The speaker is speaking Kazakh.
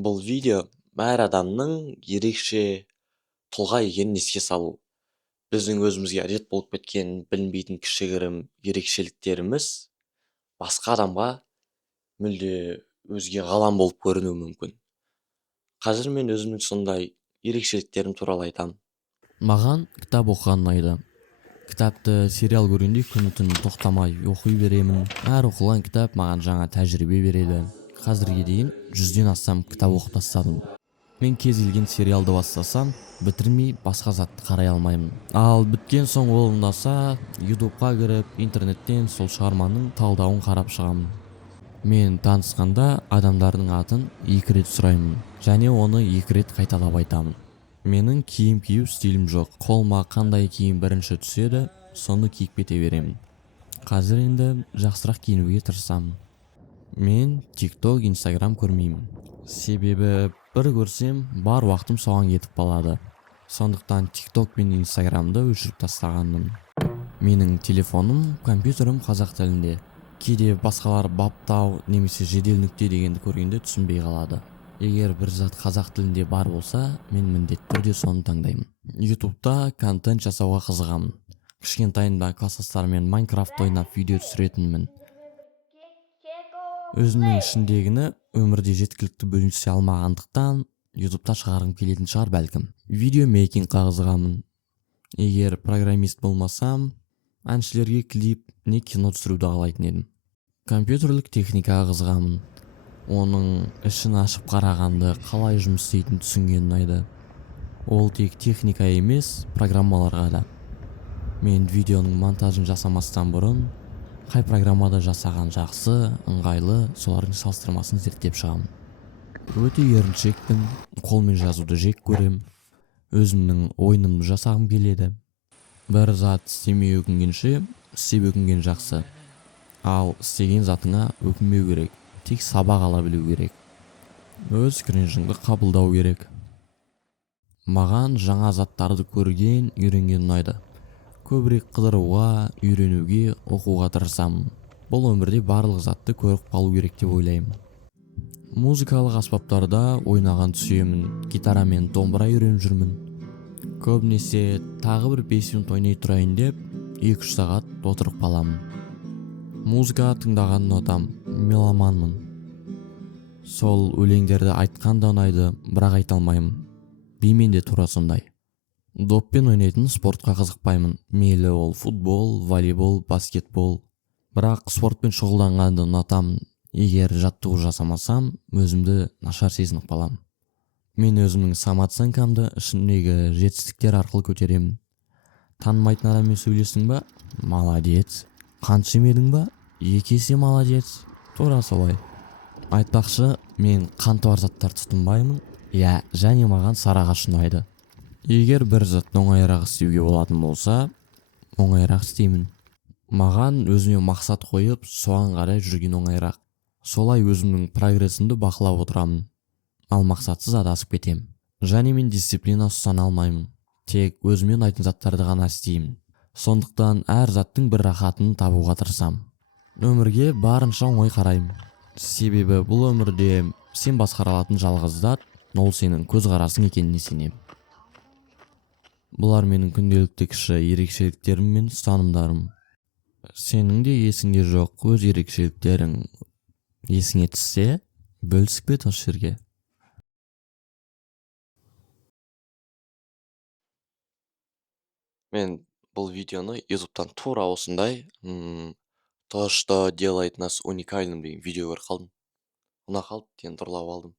Бұл видео әр адамның ерекше тұлға екенін еске салу. Біздің өзімізге әдет болып кеткен білінбейтін кішігірім ерекшеліктеріміз басқа адамға мүлде өзге ғалам болып көрінуі мүмкін. Қазір мен өзімнің сондай ерекшеліктерім туралы айтамын. Маған кітап оқыған ұнайды. Кітапты сериал көргендей күні-түні тоқтамай оқи беремін. Әр оқылған кітап маған жаңа тәжірибе береді. Қазірге дейін 100-ден астам кітап оқып тастадым. Мен кез келген сериалды бастасам, бітірмей басқа затты қарай алмаймын. Ал біткен соң ол ұнаса, ютубқа кіріп, интернеттен сол шығарманың талдауын қарап шығамын. Мен танысқанда адамдардың атын 2 рет сұраймын, және оны 2 рет қайталап айтамын. Менің киім кию стилім жоқ. Қолыма қандай киім бірінші түседі, соны киіп кете беремін. Қазір енді жақсырақ киінуге тырысамын. Мен TikTok, Instagram көрмеймін. Себебі бір көрсем, бар уақытым соған кетіп қалады. Сондықтан TikTok пен Instagram'ды өшіріп тастағанмын. Менің телефоным, компьютерім қазақ тілінде. Кейде басқалар баптау немесе жедел нүкте дегенді көргенде түсінбей қалады. Егер бір зат қазақ тілінде бар болса, мен міндетті түрде соны таңдаймын. YouTube'да контент жасауға қызығамын. Кішкентайымда класстастарыммен Майнкрафт ойнап видео түсіретінмін. Өзімнің ішіндегіні өмірде жеткілікті бөлісе алмағандықтан, YouTube'да шығарғым келетін шығар бәлкім. Видеомейкингқа қызығамын. Егер программист болмасам, әншілерге клип не кино түсіруді қалайтын едім. Компьютерлік техникаға қызығамын. Оның ішін ашып қарағанды қалай жұмыс істейтінін түсінген ұнайды. Ол тек техника емес, программаларға да. Мен видеоның монтажын жасамастан бұрын, қай программада жасаған жақсы, ыңғайлы, солардың салыстырмасын зерттеп шығамын. Өте еріншекпін, қолмен жазуды жек көрем. Өзімнің ойынымды жасағым келеді. Бір зат істемей өкінгенше, істеп өкінген жақсы. Ал істеген затыңа өкінбеу керек. Тек сабақ ала білу керек. Өз кринжіңді қабылдау керек. Маған жаңа заттарды көрген, үйренген ұнайды. Көбірек қыдыруға, үйренуге, оқуға тырысамын. Бұл өмірде барлық затты көріп қалу керек деп ойлаймын. Музыкалық аспаптарда ойнаған түсемін. Гитара мен домбыра үйреніп жүрмін. Көбінесе тағы бір 5 минут ойнай тұрайын деп, 2-3 сағат отырып қаламын. Музыка тыңдағанын ұнатам, меломанмын. Сол өлеңдерді айтқан да ұнайды, бірақ айта алмаймын. Бимен де тура сондай. Доппен ойнайтын спортқа қызықпаймын. Мейлі ол футбол, волейбол, баскетбол. Бірақ спортпен шұғылданғанды ұнатамын. Егер жаттығу жасамасам, өзімді нашар сезініп қаламын. Мен өзімнің самооценкамды ішімдегі жетістіктер арқылы көтеремін. Танымайтын адаммен сөйлестің ба? Молодец. Қант жемедің ба? 2 есе молодец. Тура солай. Айтпақшы, мен қанты бар заттар тұтынбаймын. Және маған сарыағаш ұнайды. Егер бір затты оңайырақ істеуге болатын болса, оңайырақ істеймін. Маған өзіме мақсат қойып, соған қарай жүрген оңайырақ. Солай өзімнің прогрессімді бақылап отырамын. Ал мақсатсыз адасып кетем. Және мен дисциплина ұстана алмаймын. Тек өзіме ұнайтын заттарды ғана істеймін. Сондықтан әр заттың бір рахатын табуға тырысамын. Өмірге барынша оңай қараймын. Себебі бұл өмірде сен басқара алатын жалғыз зат, ол сенің көзқарасың екеніне сенемін. Бұлар менің күнделікті кіші ерекшеліктерім мен ұстанымдарым. Сенің де есіңде жоқ өз ерекшеліктерің есіңе түссе, бөлісіп кет осы жерге. Мен бұл видеоны YouTube'тан тура осындай то, что делает нас уникальным деген видео көріп қалдым. Ұнап қалды, енді ұрлап алдым.